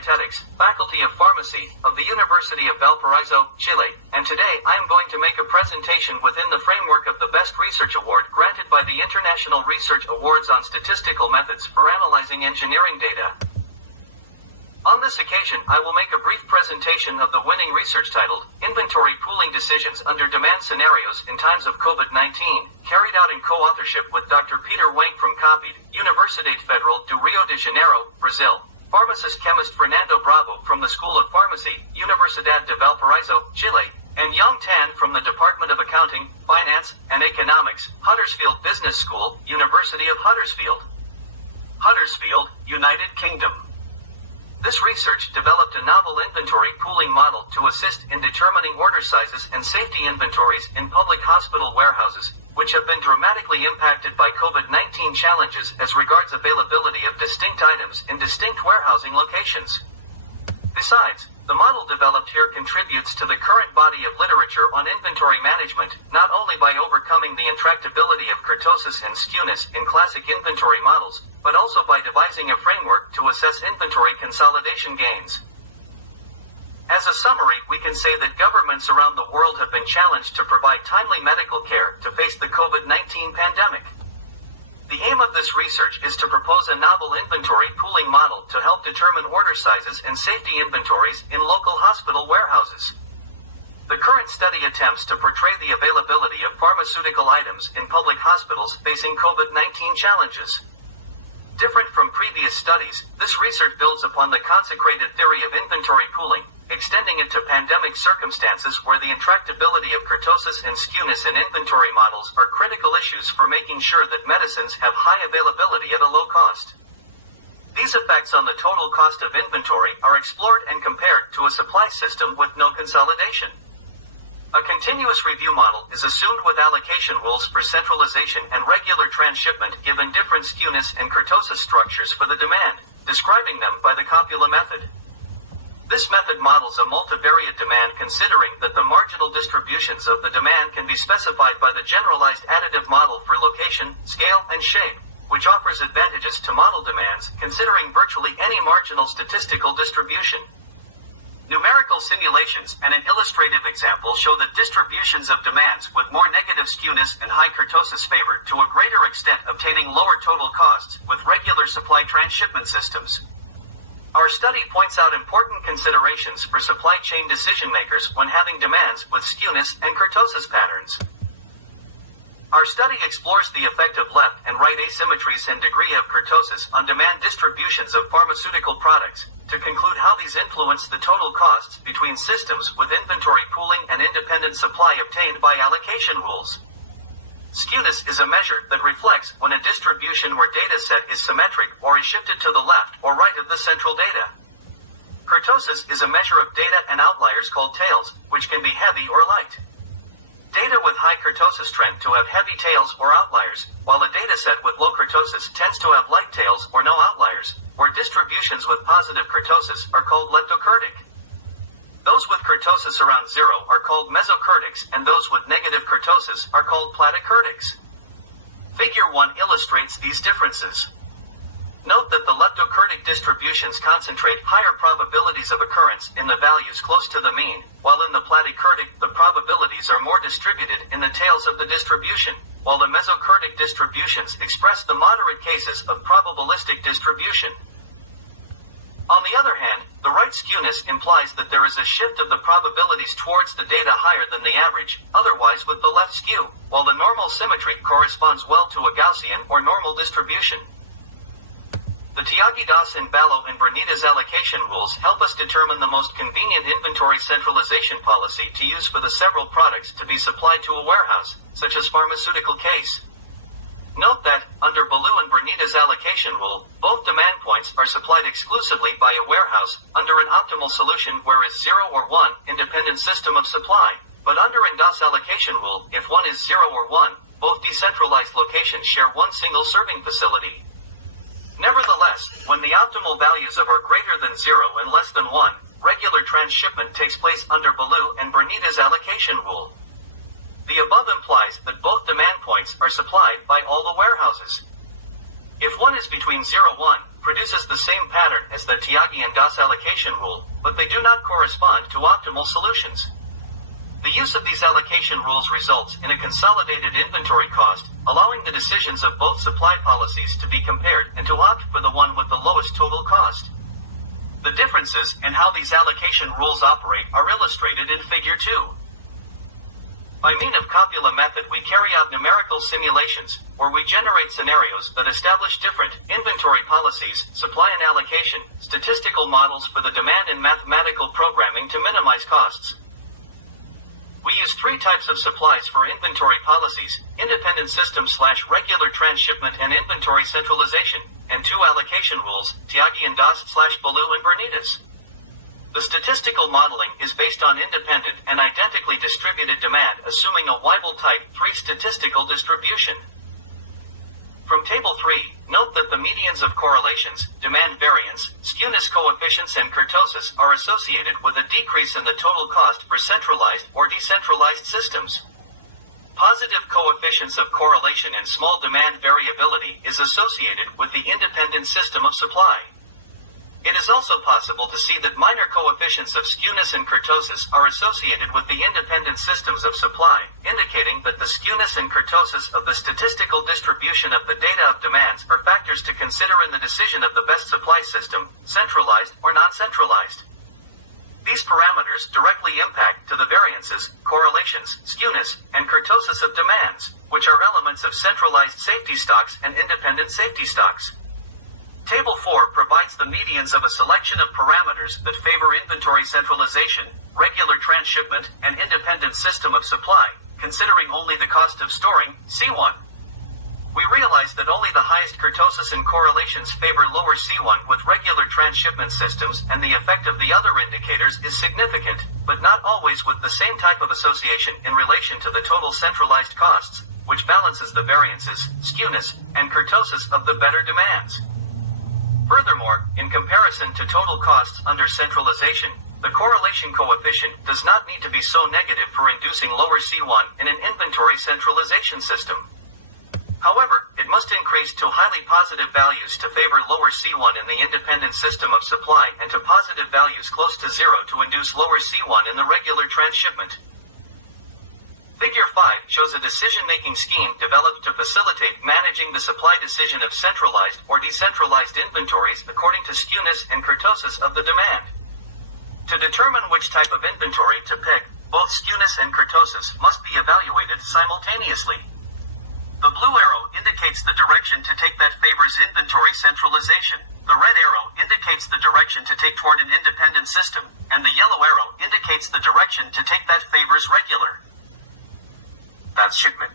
Dietetics, Faculty of Pharmacy, of the University of Valparaiso, Chile, and today I am going to make a presentation within the framework of the Best Research Award granted by the International Research Awards on Statistical Methods for analyzing engineering data. On this occasion, I will make a brief presentation of the winning research titled, Inventory Pooling Decisions Under Demand Scenarios in Times of COVID-19, carried out in co-authorship with Dr. Peter Wank from COPID, Universidade Federal do Rio de Janeiro, Brazil. Pharmacist-chemist Fernando Bravo from the School of Pharmacy, Universidade de Valparaiso, Chile, and Young Tan from the Department of Accounting, Finance, and Economics, Huddersfield Business School, University of Huddersfield. Huddersfield, United Kingdom. This research developed a novel inventory pooling model to assist in determining order sizes and safety inventories in public hospital warehouses, which have been dramatically impacted by COVID-19 challenges as regards availability of distinct items in distinct warehousing locations. Besides, the model developed here contributes to the current body of literature on inventory management, not only by overcoming the intractability of kurtosis and skewness in classic inventory models, but also by devising a framework to assess inventory consolidation gains. As a summary, we can say that governments around the world have been challenged to provide timely medical care to face the COVID-19 pandemic. The aim of this research is to propose a novel inventory pooling model to help determine order sizes and safety inventories in local hospital warehouses. The current study attempts to portray the availability of pharmaceutical items in public hospitals facing COVID-19 challenges. Different from previous studies, this research builds upon the consecrated theory of inventory pooling, extending it to pandemic circumstances where the intractability of kurtosis and skewness in inventory models are critical issues for making sure that medicines have high availability at a low cost. These effects on the total cost of inventory are explored and compared to a supply system with no consolidation. A continuous review model is assumed with allocation rules for centralization and regular transshipment given different skewness and kurtosis structures for the demand, describing them by the copula method. This method models a multivariate demand considering that the marginal distributions of the demand can be specified by the generalized additive model for location, scale, and shape, which offers advantages to model demands considering virtually any marginal statistical distribution. Numerical simulations and an illustrative example show that distributions of demands with more negative skewness and high kurtosis favor to a greater extent obtaining lower total costs with regular supply transshipment systems. Our study points out important considerations for supply chain decision makers when having demands with skewness and kurtosis patterns. Our study explores the effect of left and right asymmetries and degree of kurtosis on demand distributions of pharmaceutical products, to conclude how these influence the total costs between systems with inventory pooling and independent supply obtained by allocation rules. Skewness is a measure that reflects when a distribution where data set is symmetric or is shifted to the left or right of the central data. Kurtosis is a measure of data and outliers called tails, which can be heavy or light. Data with high kurtosis trend to have heavy tails or outliers, while a data set with low kurtosis tends to have light tails or no outliers, where distributions with positive kurtosis are called leptokurtic. Those with kurtosis around zero are called mesokurtics, and those with negative kurtosis are called platykurtics. Figure 1 illustrates these differences. Note that the leptokurtic distributions concentrate higher probabilities of occurrence in the values close to the mean, while in the platykurtic, the probabilities are more distributed in the tails of the distribution, while the mesokurtic distributions express the moderate cases of probabilistic distribution. On the other hand, the right skewness implies that there is a shift of the probabilities towards the data higher than the average, otherwise with the left skew, while the normal symmetry corresponds well to a Gaussian or normal distribution. The Tiagi-Das and Ballo and Bernidas allocation rules help us determine the most convenient inventory centralization policy to use for the several products to be supplied to a warehouse, such as pharmaceutical case. Note that, under Ballo and Bernidas allocation rule, both demand points are supplied exclusively by a warehouse, under an optimal solution where is 0 or 1, independent system of supply, but under an Das allocation rule, if one is 0 or 1, both decentralized locations share one single serving facility. Nevertheless, when the optimal values of are greater than 0 and less than 1, regular transshipment takes place under Ballo and Bernidas allocation rule. The above implies that both demand points are supplied by all the warehouses. If one is between 0 and 1, produces the same pattern as the Tyagi and Das allocation rule, but they do not correspond to optimal solutions. The use of these allocation rules results in a consolidated inventory cost, allowing the decisions of both supply policies to be compared and to opt for the one with the lowest total cost. The differences in how these allocation rules operate are illustrated in Figure 2. By means of copula method, we carry out numerical simulations, where we generate scenarios that establish different inventory policies, supply and allocation, statistical models for the demand and mathematical programming to minimize costs. We use three types of supplies for inventory policies: independent system/regular transshipment and inventory centralization, and two allocation rules, Tyagi and Das/Ballou and Bernitas. The statistical modeling is based on independent and identically distributed demand, assuming a Weibull type 3 statistical distribution. From Table 3, note that the medians of correlations, demand variance, skewness coefficients and kurtosis are associated with a decrease in the total cost for centralized or decentralized systems. Positive coefficients of correlation and small demand variability is associated with the independent system of supply. It is also possible to see that minor coefficients of skewness and kurtosis are associated with the independent systems of supply, indicating that the skewness and kurtosis of the statistical distribution of the data of demands are factors to consider in the decision of the best supply system, centralized or non-centralized. These parameters directly impact to the variances, correlations, skewness, and kurtosis of demands, which are elements of centralized safety stocks and independent safety stocks. Table 4 provides the medians of a selection of parameters that favor inventory centralization, regular transshipment, and independent system of supply, considering only the cost of storing, C1. We realize that only the highest kurtosis and correlations favor lower C1 with regular transshipment systems, and the effect of the other indicators is significant, but not always with the same type of association in relation to the total centralized costs, which balances the variances, skewness, and kurtosis of the better demands. Furthermore, in comparison to total costs under centralization, the correlation coefficient does not need to be so negative for inducing lower C1 in an inventory centralization system. However, it must increase to highly positive values to favor lower C1 in the independent system of supply and to positive values close to zero to induce lower C1 in the regular transshipment. Figure 5 shows a decision-making scheme developed to facilitate managing the supply decision of centralized or decentralized inventories according to skewness and kurtosis of the demand. To determine which type of inventory to pick, both skewness and kurtosis must be evaluated simultaneously. The blue arrow indicates the direction to take that favors inventory centralization, the red arrow indicates the direction to take toward an independent system, and the yellow arrow indicates the direction to take that favors regular. That's shipment.